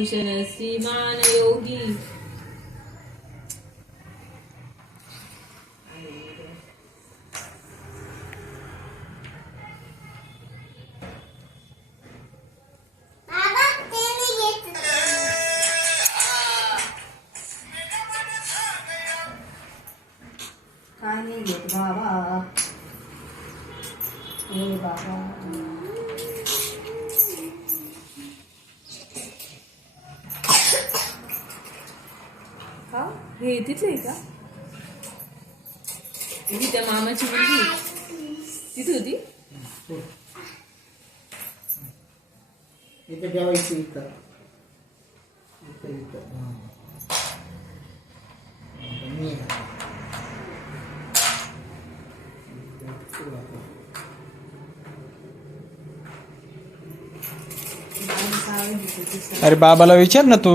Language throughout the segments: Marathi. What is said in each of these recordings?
भूषण श्रीमान योगी काय नाही घेत बाबा. हे बाबा हा हे तिथलं आहे का? ही त्या मामाची मुलगी तिथे होती. इथं ठेवायची इथं इथं इथं मी अरे बाबाला विचार ना तू,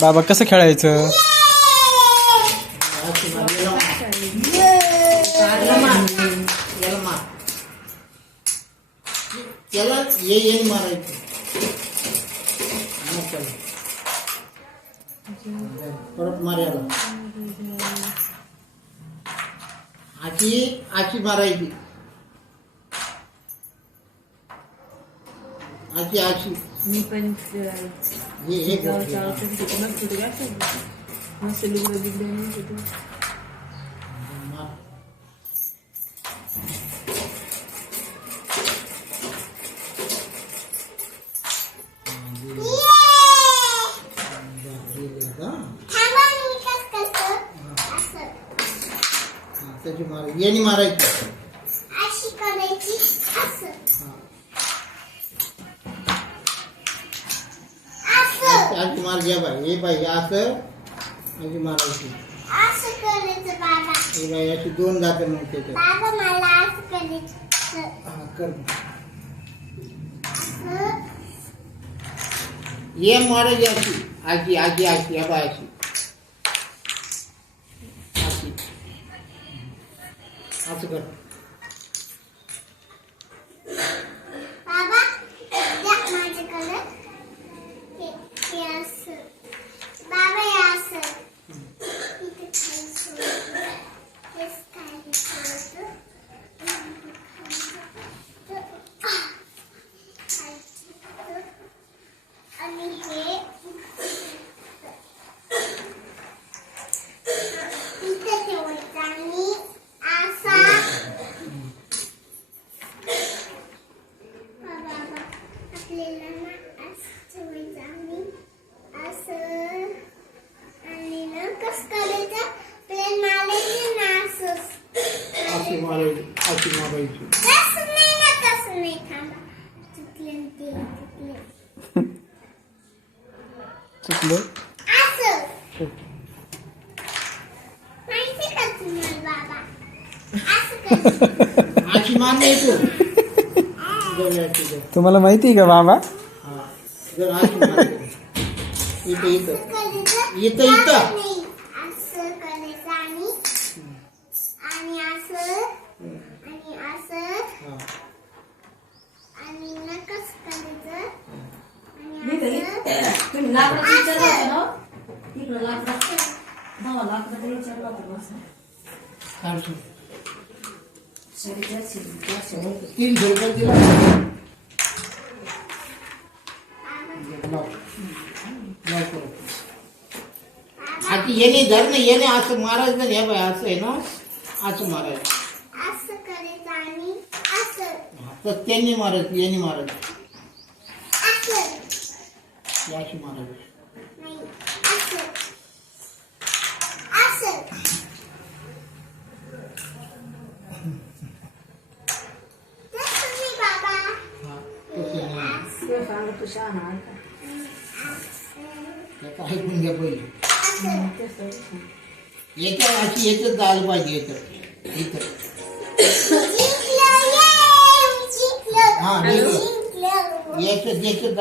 बाबा कसं खेळायचं. त्याला ये मारायचं. परत मारायला आची मारायची. आची मी पण हे मस्त लुगडं बिगडं त्याची मारायची. येणी मारायची. आजी मार घ्या बाई. हे बाई असं आजी मारायची. हे बाई अशी दोन जाते मग त्याच्यात. कर ये मारायची अशी. आजी आजी आजी या बाई अशी असं कर. अशी मारायची. चुकलं. अशी मारणे तू. तुम्हाला माहिती आहे का बाबा. जर अशी मारायची. इथं इथं इथं इथं तुम्ही लाकडाचं विचारलं होतं ना. इकडं लाकडाचं 10 लाकडाचं विचारलं होतं बस. तीन झोपड दिला. आता येणे धर ना. येणे असं मारायचं नाही. हे बाय असं आहे ना. असं मारायचं. तर त्यांनी मारायचं. येणे मारायचं. याशी मारायचं. तू शहाणा आहे का? त्याचं ऐकून घ्या पहिले. याच्या अशी याच्यात जायला पाहिजे. याच्यात इथं हा याच्यात